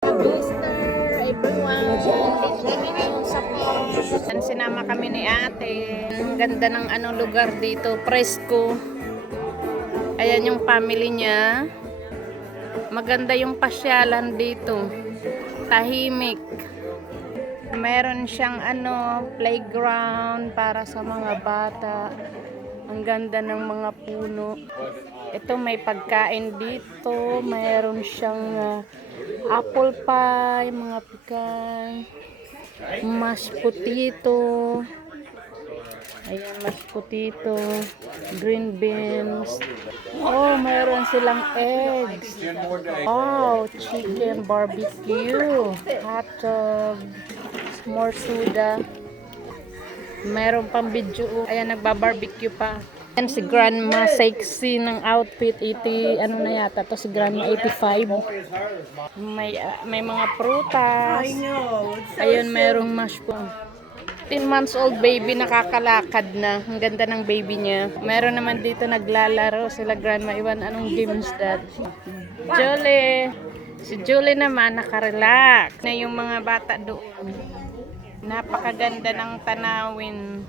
Booster, everyone. Sa farm. Sinama kami ni ate. Ang ganda ng lugar dito. Presko. Ayan yung family niya. Maganda yung pasyalan dito. Tahimik. Meron siyang playground para sa mga bata. Ang ganda ng mga puno. Ito may pagkain dito. Mayroon siyang apple pie, mga pecan, mashed potato. Ayan, mashed potato, green beans. Oh, mayroon silang eggs. Oh, chicken barbecue, hot dog, more soda. Mayroon pang video. Ayan, nagba-barbecue pa. Ayan si Grandma sexy ng outfit. 80, na yata to si Grandma, 85. May mga prutas. Ayun, mayroong mash po. 10 months old baby, nakakalakad na. Ang ganda ng baby niya. Meron naman dito naglalaro sila Grandma. Iwan, anong games that? Julie. Si Julie naman nakarelax. Na yung mga bata doon. Napakaganda ng tanawin.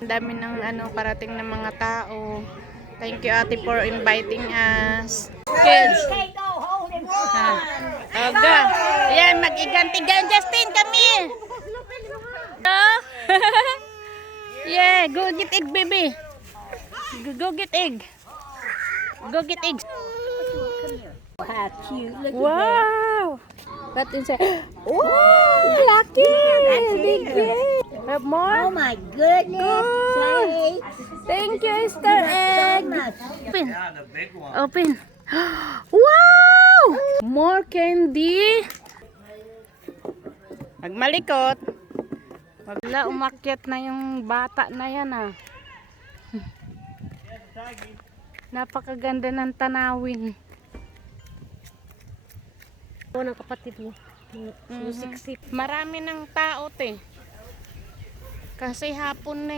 Ang dami ng parating ng mga tao. Thank you ate for inviting us. Kids. Oga. Ayan, mag-igantigan Justin kami. Yeah, go get egg baby. Go get egg. Go get egg. Wow. That inside. Wow, lucky. Big egg. Have more? Oh my goodness. Good. Thank you, Easter egg. Open. Open. Wow! More candy. Magmalikot. Wala, umakyat na yung bata na yan Napakaganda ng tanawin. Ng kapatid mo. Music. Marami ng tao, te. Kasi hapon na